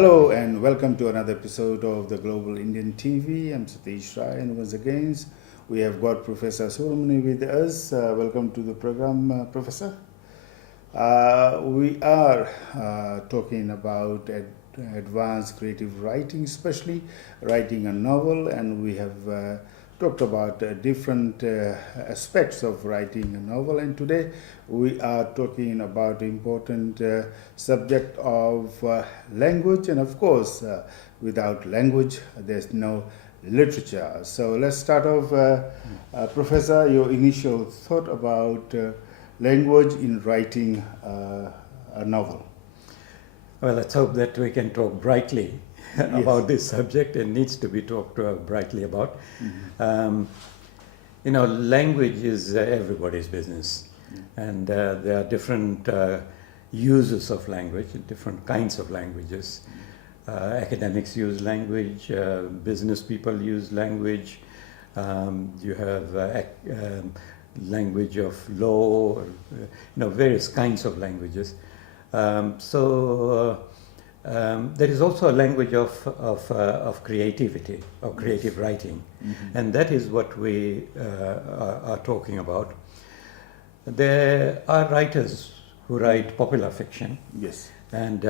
Hello and welcome to another episode of the Global Indian TV. I'm Satish Rai, and once again we have got Professor Subramani with us. Welcome to the program, Professor. We are talking about advanced creative writing, especially writing a novel, and we have talked about different aspects of writing a novel, and today we are talking about the important subject of language, and of course without language there's no literature. So let's start off, Professor, your initial thought about language in writing a novel. Well, let's hope that we can talk brightly about this subject. It needs to be talked brightly about. Language is everybody's business, and there are different uses of language, different kinds of languages. Academics use language, business people use language, you have language of law, various kinds of languages. There is also a language of creativity, of creative writing, and that is what we are talking about. There are writers who write popular fiction, Yes, and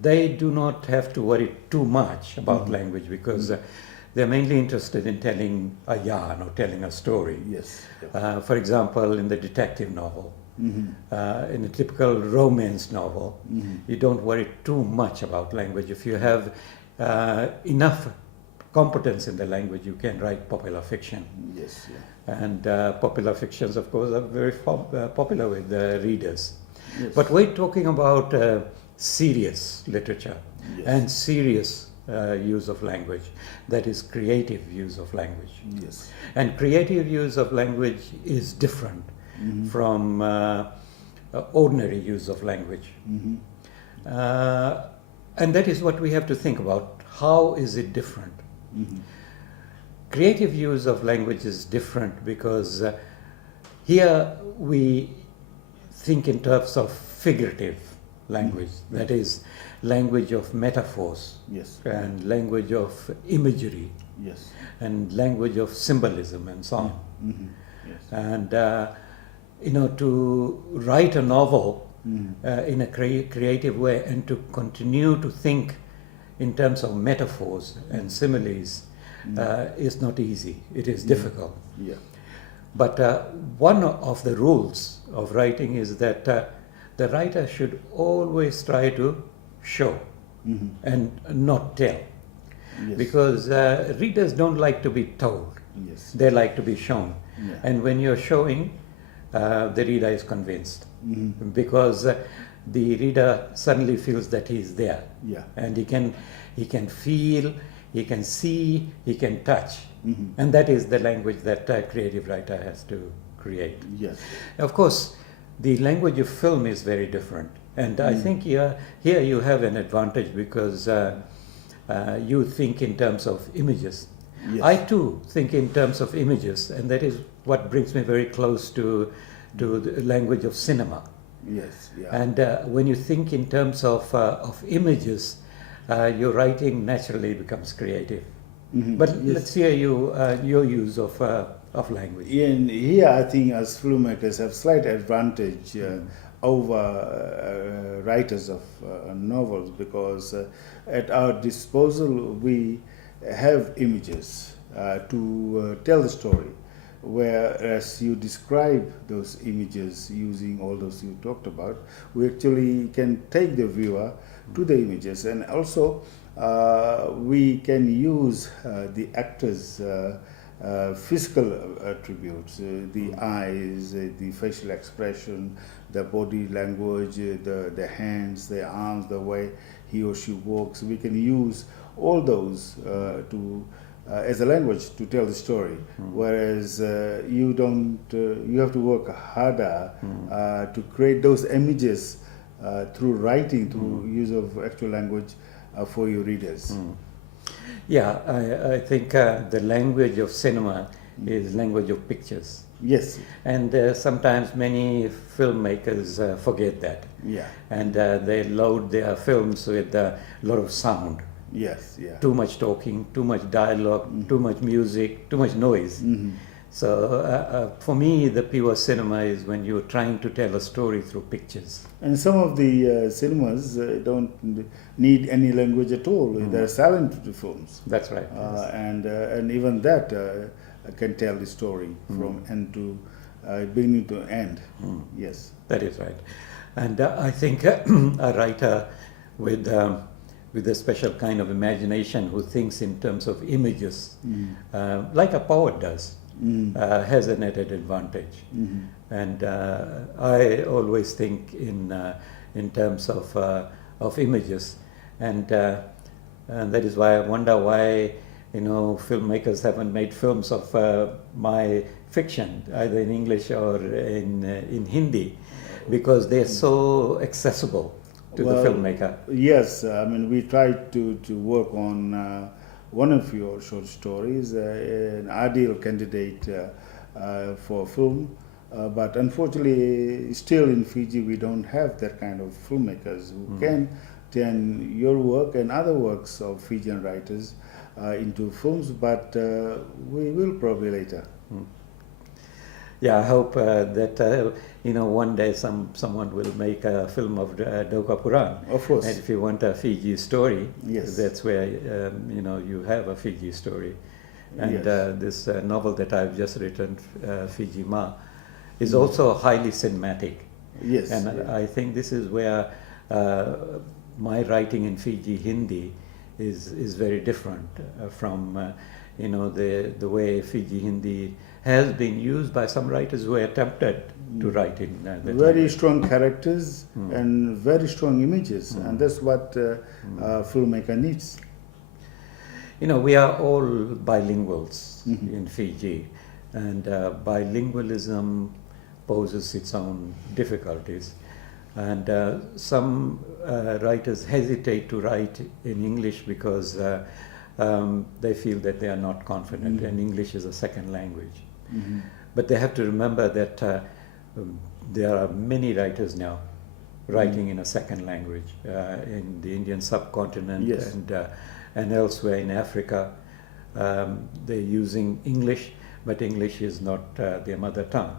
they do not have to worry too much about language because they're mainly interested in telling a yarn or telling a story. yes. For example, in the detective novel, in a typical romance novel, you don't worry too much about language. If you have enough competence in the language, you can write popular fiction. Yes, And popular fictions, of course, are very popular with the readers. Yes. But we're talking about serious literature and serious use of language, that is creative use of language. Yes. And creative use of language is different from ordinary use of language. And that is what we have to think about. How is it different? Creative use of language is different because here we think in terms of figurative language, that is language of metaphors, Yes. and language of imagery, Yes. and language of symbolism and so on. Yes. And to write a novel in a creative way and to continue to think in terms of metaphors and similes is not easy. It is difficult. Yeah. But one of the rules of writing is that the writer should always try to show and not tell. Yes. Because readers don't like to be told. Yes. They like to be shown. Yeah. And when you're showing, the reader is convinced. Because the reader suddenly feels that he's there. Yeah. And he can feel, he can see, he can touch. And that is the language that a creative writer has to create. Yes. Of course, the language of film is very different. And I think here you have an advantage because you think in terms of images. Yes. I too think in terms of images, and that is what brings me very close to the language of cinema. Yes. Yeah. And when you think in terms of images, your writing naturally becomes creative. But let's hear your use of language. In here, I think as filmmakers have slight advantage over writers of novels because at our disposal we have images to tell the story, whereas you describe those images using all those you talked about, we actually can take the viewer to the images, and also we can use the actors' physical attributes, the eyes, the facial expression, the body language, the hands, the arms, the way he or she walks. We can use all those as a language to tell the story, whereas you don't. You have to work harder to create those images through writing, through use of actual language for your readers. Yeah, I think the language of cinema is language of pictures. Yes. And sometimes many filmmakers forget that. Yeah. And they load their films with a lot of sound. Yes. Yeah. Too much talking, too much dialogue, too much music, too much noise. So for me, the pure cinema is when you're trying to tell a story through pictures. And some of the cinemas don't need any language at all. They're silent films. That's right. Yes. And even that can tell the story from end to beginning to end. Yes. That is right. And I think a writer with a special kind of imagination who thinks in terms of images, like a poet does, has an added advantage. And I always think in terms of images, and that is why I wonder why filmmakers haven't made films of my fiction either in English or in Hindi, because they're so accessible to the filmmaker. Yes, I mean, we tried to work on one of your short stories, an ideal candidate for film, but unfortunately, still in Fiji, we don't have that kind of filmmakers who can turn your work and other works of Fijian writers into films, but we will probably later. Yeah, I hope that one day someone will make a film of Dauka Puran. Of course. And if you want a Fiji story, Yes. that's where you have a Fiji story. And Yes. this novel that I've just written, Fiji Ma, is also highly cinematic. Yes. And yeah. I think this is where my writing in Fiji Hindi is very different from the way Fiji Hindi has been used by some writers who attempted to write in that Very language. strong characters and very strong images, and that's what a filmmaker needs. We are all bilinguals in Fiji, and bilingualism poses its own difficulties. And some writers hesitate to write in English because they feel that they are not confident, and English is a second language. But they have to remember that there are many writers now writing in a second language in the Indian subcontinent. Yes. And elsewhere in Africa. They're using English, but English is not their mother tongue.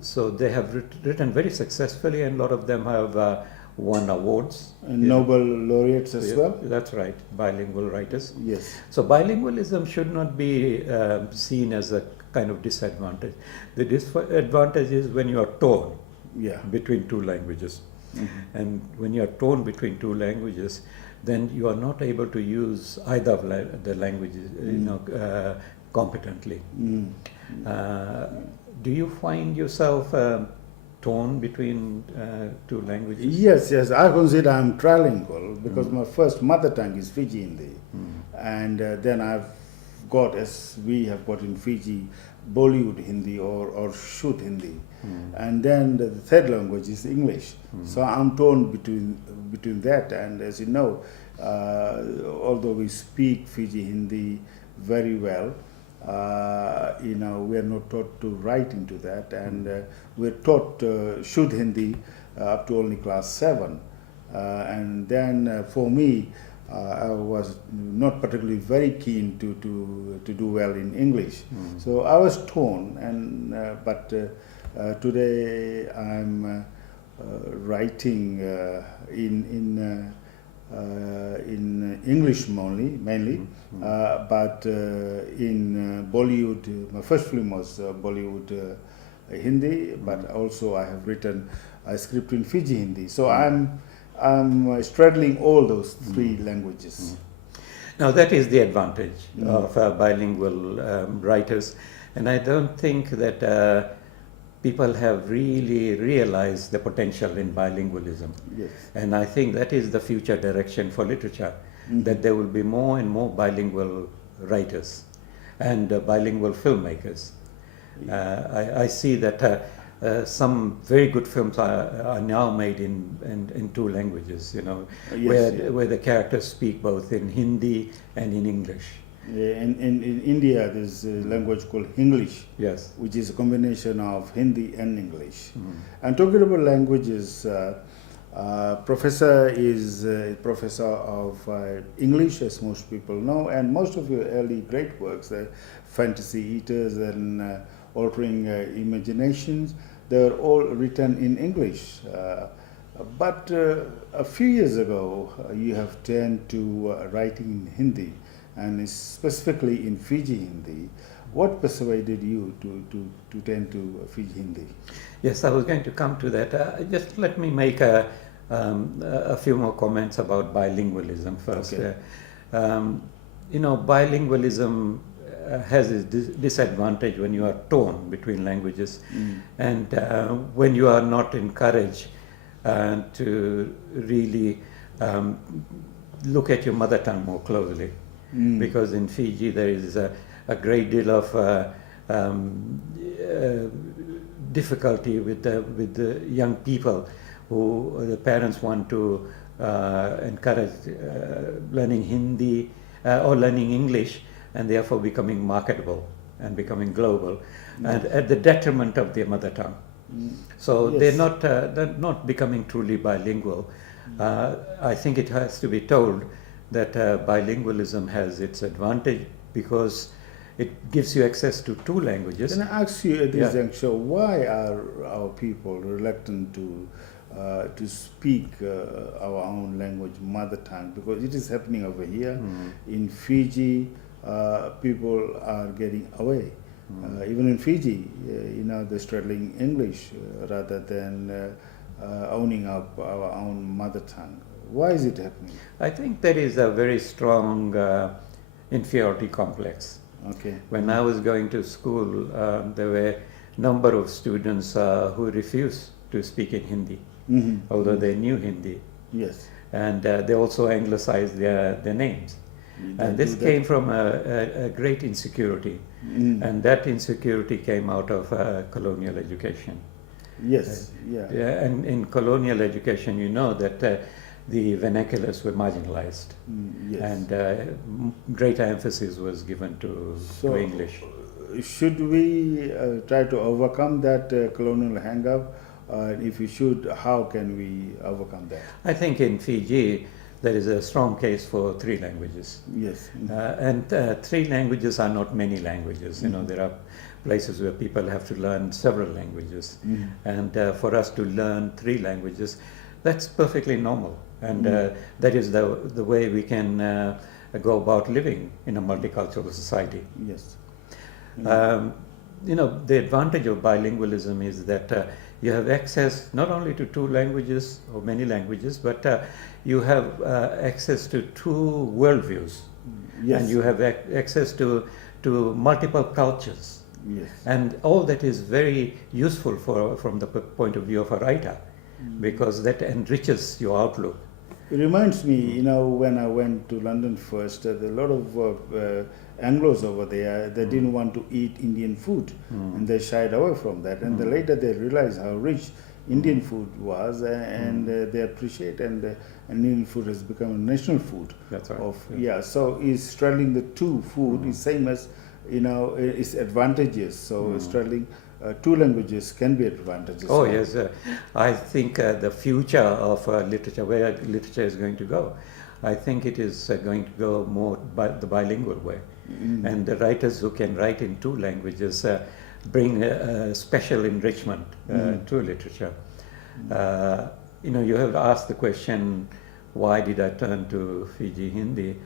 So they have written very successfully, and a lot of them have won awards. And Nobel laureates as well. That's right, bilingual writers. Yes. So bilingualism should not be seen as a kind of disadvantage. The disadvantage is when you are torn Yeah. between two languages. And when you are torn between two languages, then you are not able to use either of the languages competently. Do you find yourself torn between two languages? Yes. I consider I'm trilingual because my first mother tongue is Fiji Hindi, and then I've got, as we have got in Fiji, Bollywood Hindi or Shud Hindi, and then the third language is English. So I'm torn between that, and as you know, although we speak Fiji Hindi very well, we are not taught to write into that, and we're taught Shud Hindi up to only class 7, and then for me, I was not particularly very keen to do well in English, so I was torn. And but today I'm writing in English mainly, but in Bollywood. My first film was Bollywood Hindi, but also I have written a script in Fiji Hindi. So I'm straddling all those three languages. Now that is the advantage of bilingual writers, and I don't think that people have really realized the potential in bilingualism. Yes. And I think that is the future direction for literature, that there will be more and more bilingual writers and bilingual filmmakers. I see that some very good films are now made in two languages, Yes, where the characters speak both in Hindi and in English. In India, there's a language called English, Yes. which is a combination of Hindi and English. And talking about languages, professor is a professor of English, as most people know, and most of your early great works, Fantasy Eaters and Altering Imaginations, they're all written in English. But a few years ago, you have turned to writing in Hindi, and specifically in Fiji Hindi. What persuaded you to turn to Fiji Hindi? Yes, I was going to come to that. Just let me make a few more comments about bilingualism first. Okay. Bilingualism has a disadvantage when you are torn between languages, and when you are not encouraged to really look at your mother tongue more closely, because in Fiji there is a great deal of difficulty with the young people who the parents want to encourage learning Hindi or learning English, and therefore becoming marketable and becoming global, and at the detriment of their mother tongue. So Yes. they're not becoming truly bilingual. I think it has to be told that bilingualism has its advantage because it gives you access to two languages. Can I ask you at this Yeah. juncture, why are our people reluctant to speak our own language, mother tongue? Because it is happening over here. In Fiji, people are getting away. Even in Fiji, they're struggling English rather than owning up our own mother tongue. Why is it happening? I think there is a very strong inferiority complex. Okay. When I was going to school, there were a number of students who refused to speak in Hindi, although they knew Hindi. Yes. And they also anglicized their names. And this came from a great insecurity. And that insecurity came out of colonial education. Yes. Yeah. Yeah, and in colonial education, you know that the vernaculars were marginalized. Yes. And greater emphasis was given to English. Should we try to overcome that colonial hang-up? If we should, how can we overcome that? I think in Fiji, there is a strong case for three languages. Yes. And three languages are not many languages. There are places where people have to learn several languages. And for us to learn three languages, that's perfectly normal. And that is the way we can go about living in a multicultural society. Yes. The advantage of bilingualism is that you have access not only to two languages or many languages, but you have access to two worldviews. Yes. And you have access to multiple cultures. Yes. And all that is very useful from the point of view of a writer, because that enriches your outlook. It reminds me, when I went to London first, there are a lot of Anglos over there. They didn't want to eat Indian food, and they shied away from that. And then later they realized how rich Indian food was, and they appreciate, and Indian food has become a national food. That's right. So is straddling the two food is same as its advantages. So straddling two languages can be advantages. Oh yes, I think the future of literature, where literature is going to go, I think it is going to go more by the bilingual way. And the writers who can write in two languages bring a special enrichment to literature. You have asked the question, why did I turn to Fiji Hindi?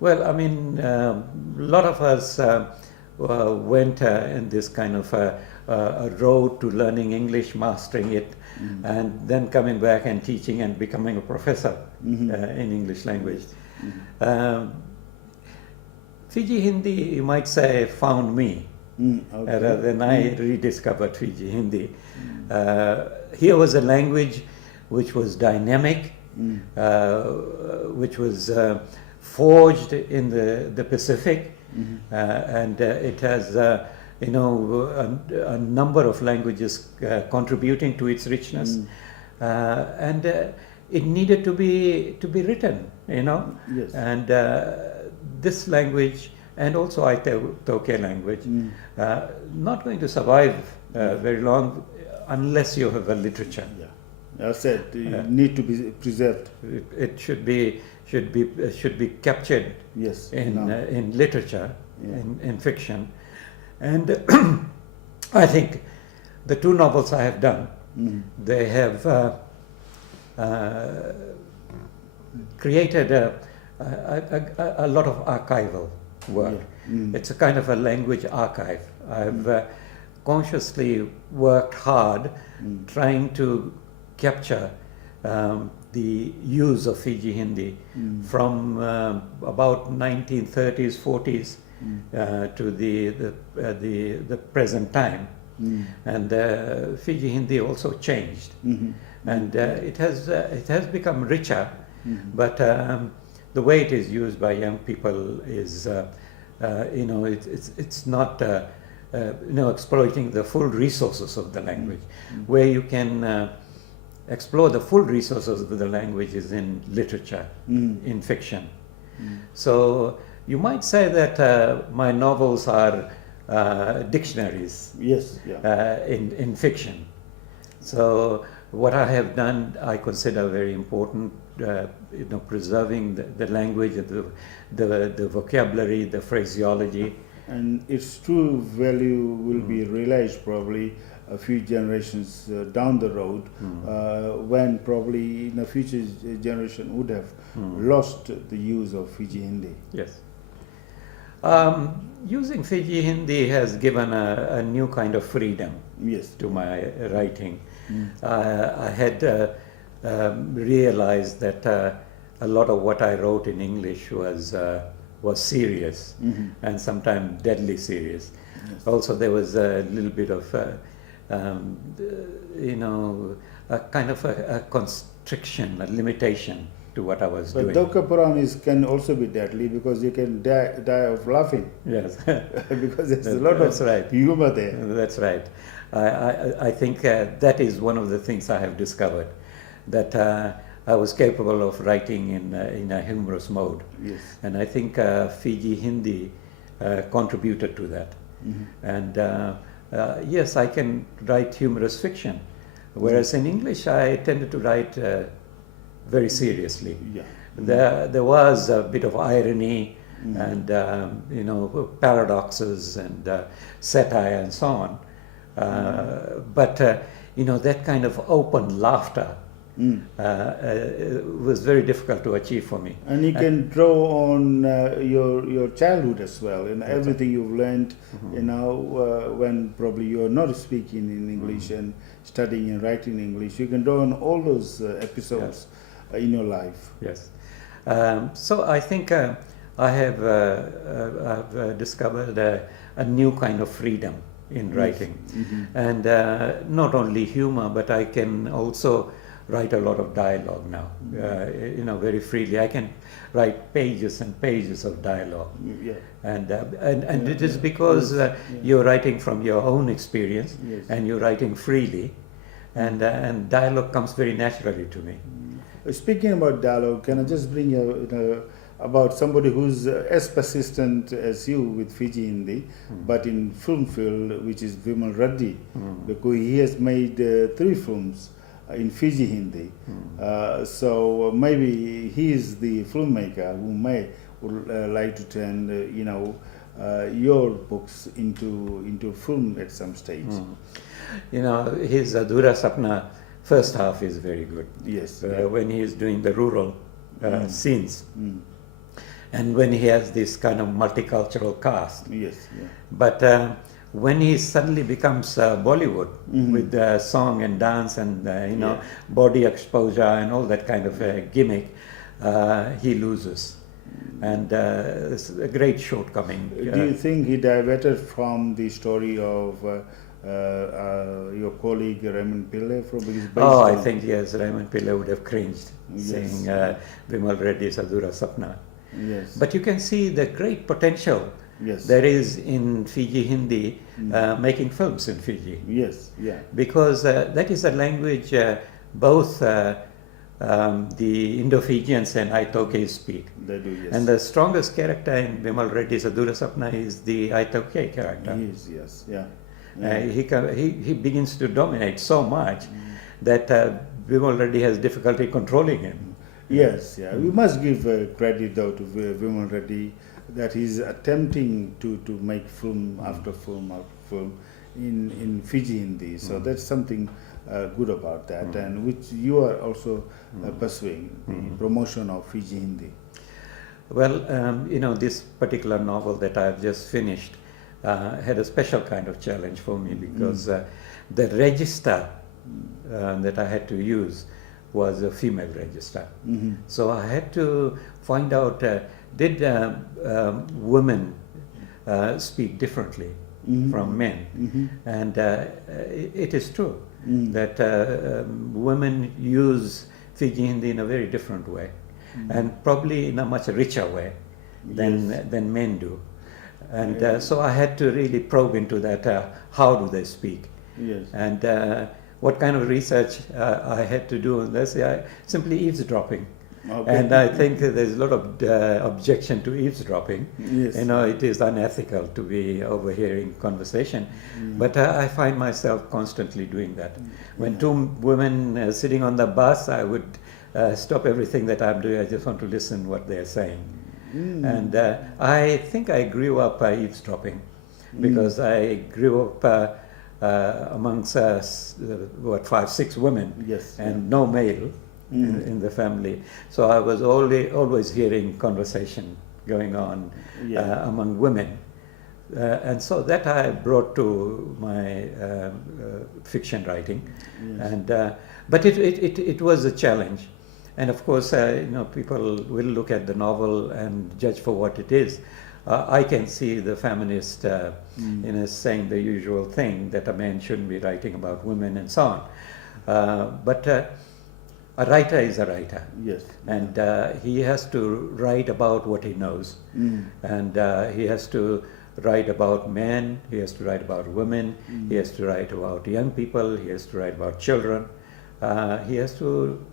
Well, a lot of us went in this kind of a road to learning English, mastering it, and then coming back and teaching and becoming a professor in English language. Fiji Hindi, you might say, found me. Rather than I rediscovered Fiji Hindi. Here was a language which was dynamic, which was forged in the Pacific, and it has a number of languages contributing to its richness, and it needed to be written, Yes. and this language and also Aitauke language, not going to survive very long unless you have a literature. Yeah, I said it need to be preserved. It should be captured Yes, in literature, Yeah. in fiction, and I think the two novels I have done, they have created a lot of archival work. It's a kind of a language archive. I've consciously worked hard trying to capture the use of Fiji Hindi from about 1930s, 40s to the present time. And Fiji Hindi also changed, and it has become richer, but the way it is used by young people is, it's not exploiting the full resources of the language. Where you can explore the full resources of the language is in literature, in fiction. So you might say that my novels are dictionaries. Yes, yeah. In fiction. So what I have done, I consider very important. Preserving the language, the vocabulary, the phraseology. And its true value will be realized probably a few generations down the road, when probably in a future generation would have lost the use of Fiji Hindi. Yes. Using Fiji Hindi has given a new kind of freedom to my writing. I had realized that a lot of what I wrote in English was serious, and sometimes deadly serious. Yes. Also, there was a little bit of a kind of a constriction, a limitation to what I was doing. But Dauka Puranis can also be deadly because you can die of laughing. Yes. Because there's a lot of humor there. That's right. I think that is one of the things I have discovered, that I was capable of writing in a humorous mode. Yes. And I think Fiji Hindi contributed to that. And yes, I can write humorous fiction, whereas in English I tended to write very seriously. Yeah. There was a bit of irony and paradoxes and satire and so on, but that kind of open laughter was very difficult to achieve for me. And you can draw on your childhood as well, and everything you've learned, when probably you're not speaking in English and studying and writing English, you can draw on all those episodes in your life. Yes. So I think I have I've discovered a new kind of freedom in writing, and not only humor, but I can also write a lot of dialogue now, very freely. I can write pages and pages of dialogue, and it is because you're writing from your own experience, and you're writing freely, and dialogue comes very naturally to me. Speaking about dialogue, can I just bring you about somebody who's as persistent as you with Fiji Hindi, but in film field, which is Vimal Reddy, because he has made 3 films in Fiji Hindi. So maybe he is the filmmaker who would like to turn your books into film at some stage. His Adhura Sapna first half is very good. Yes. When he is doing the rural scenes, and when he has this kind of multicultural cast. Yes. Yeah. But when he suddenly becomes Bollywood with song and dance and body exposure and all that kind of gimmick, he loses, and it's a great shortcoming. Do you think he diverted from the story of your colleague Raymond Pillai from his? I think yes, Raymond Pillai would have cringed seeing Vimal Reddy's Adhura Sapna. Yes. But you can see the great potential there is in Fiji Hindi, making films in Fiji. Yes, yeah. Because that is a language both the Indo-Fijians and Aitoke speak. They do, yes. And the strongest character in Bimal Reddy's Adurasapna is the Aitoke character. Yes, yeah. He begins to dominate so much that Bimal Reddy has difficulty controlling him. Yes, yeah. We must give credit though to Bimal Reddy that he's attempting to make film after film after film in Fiji Hindi. So that's something good about that, and which you are also pursuing, the promotion of Fiji Hindi. Well, this particular novel that I've just finished had a special kind of challenge for me because the register that I had to use was a female register. So I had to find out, did women speak differently from men? And it is true that women use Fiji Hindi in a very different way, and probably in a much richer way than men do. And so I had to really probe into that. How do they speak? Yes. And what kind of research I had to do on this? Simply eavesdropping. Okay. And I think there's a lot of objection to eavesdropping. Yes. It is unethical to be overhearing conversation. But I find myself constantly doing that. When two women sitting on the bus, I would stop everything that I'm doing. I just want to listen what they're saying. And I think I grew up eavesdropping because I grew up amongst 5, 6 women, Yes, and no male in the family. So I was always hearing conversation going on among women. And so that I brought to my fiction writing. And but it was a challenge. And of course, people will look at the novel and judge for what it is. I can see the feminist saying the usual thing that a man shouldn't be writing about women and so on. But a writer is a writer. Yes. And he has to write about what he knows. And he has to write about men, he has to write about women, he has to write about young people, he has to write about children. He has to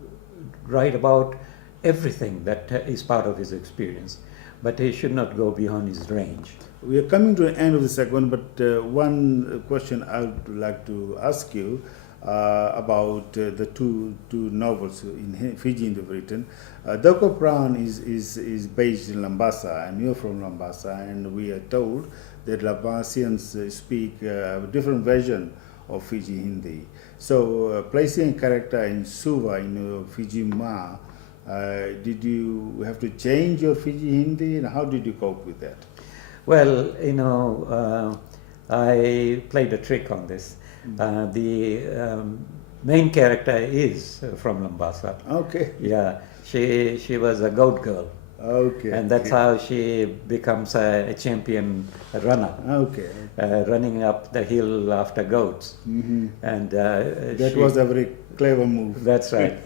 write about everything that is part of his experience, but he should not go beyond his range. We are coming to the end of the segment, but one question I would like to ask you about the two novels in Fiji you've written. Doko Pran is based in Lambasa, and you're from Lambasa, and we are told that Lambasians speak a different version of Fiji Hindi. So, placing a character in Suva, in Fiji Ma, did you have to change your Fiji Hindi, and how did you cope with that? Well, I played a trick on this. The main character is from Lambasa. Okay. Yeah, she was a goat girl. Okay. And that's how she becomes a champion runner. Okay. Running up the hill after goats. And that was a very clever move. That's right.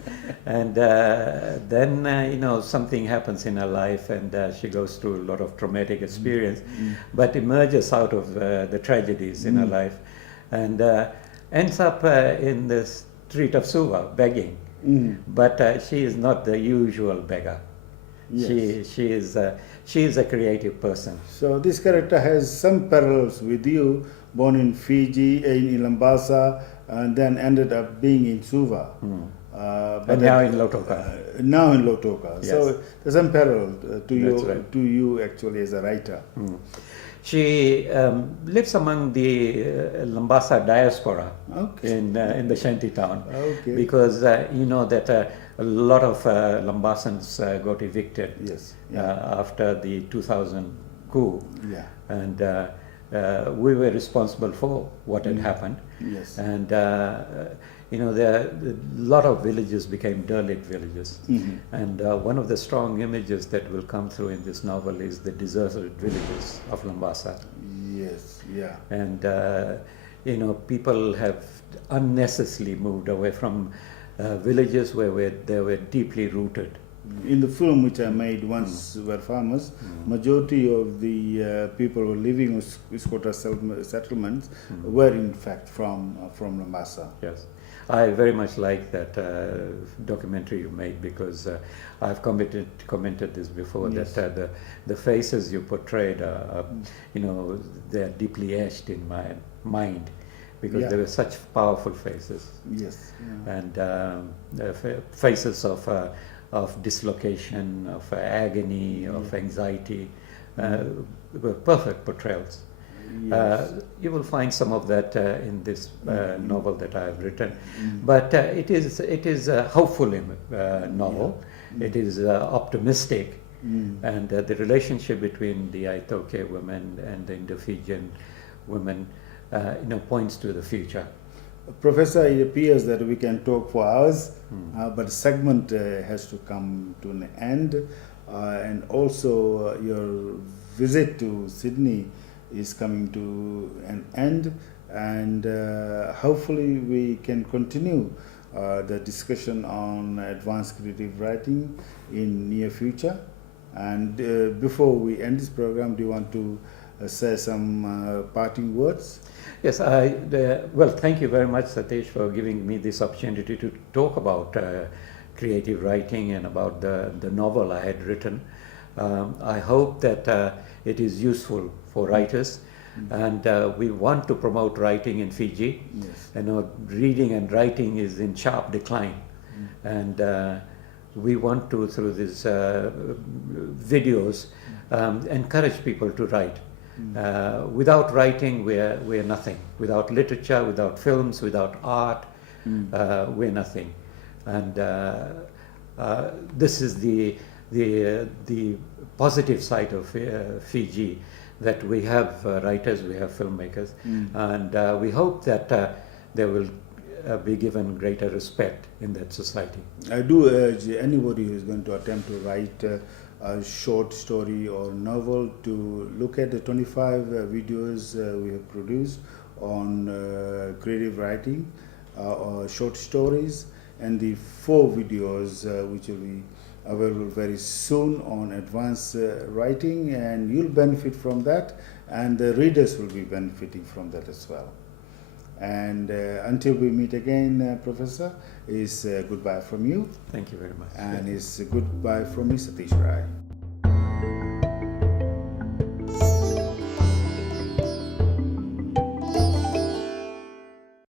And then something happens in her life, and she goes through a lot of traumatic experience, but emerges out of the tragedies in her life, and ends up in the street of Suva begging. But she is not the usual beggar. Yes. She is a creative person. So this character has some parallels with you, born in Fiji, in Lambasa, and then ended up being in Suva. But now in Lautoka. Now in Lautoka. Yes. So there's some parallel Right. to you actually as a writer. She lives among the Lambasa diaspora in the shanty town, because you know that a lot of Lambasans got evicted after the 2000 coup, and we were responsible for what had happened. Yes. And a lot of villages became derelict villages, and one of the strong images that will come through in this novel is the deserted villages of Lambasa. Yes, yeah. And people have unnecessarily moved away from villages where they were deeply rooted. In the film which I made, Once Were Farmers, majority of the people who were living in Skota settlements were in fact from Lambasa. Yes. I very much like that documentary you made, because I've commented this before, Yes. that the faces you portrayed are, you know, they're deeply etched in my mind, because Yeah. they were such powerful faces, Yes. Yeah. and faces of dislocation, of agony, of anxiety, were perfect portrayals. Yes. You will find some of that in this novel that I have written, but it is a hopeful novel. It is optimistic, and the relationship between the Aitoke women and the Indo-Fijian women, points to the future. Professor, it appears that we can talk for hours, but the segment has to come to an end. And also, your visit to Sydney is coming to an end. And hopefully, we can continue the discussion on advanced creative writing in near future. And before we end this program, do you want to say some parting words? Yes, well, thank you very much, Satish, for giving me this opportunity to talk about creative writing and about the novel I had written. I hope that it is useful for writers, and we want to promote writing in Fiji. Yes. I know reading and writing is in sharp decline, and we want to, through these videos, encourage people to write. Without writing, we're nothing. Without literature, without films, without art, we're nothing. And this is the positive side of Fiji, that we have writers, we have filmmakers, and we hope that they will be given greater respect in that society. I do urge anybody who is going to attempt to write a short story or novel to look at the 25 videos we have produced on creative writing or short stories, and the 4 videos which will be available very soon on advanced writing, and you'll benefit from that, and the readers will be benefiting from that as well. And until we meet again, Professor, is goodbye from you. Thank you very much. And it's goodbye from me, Satish Rai.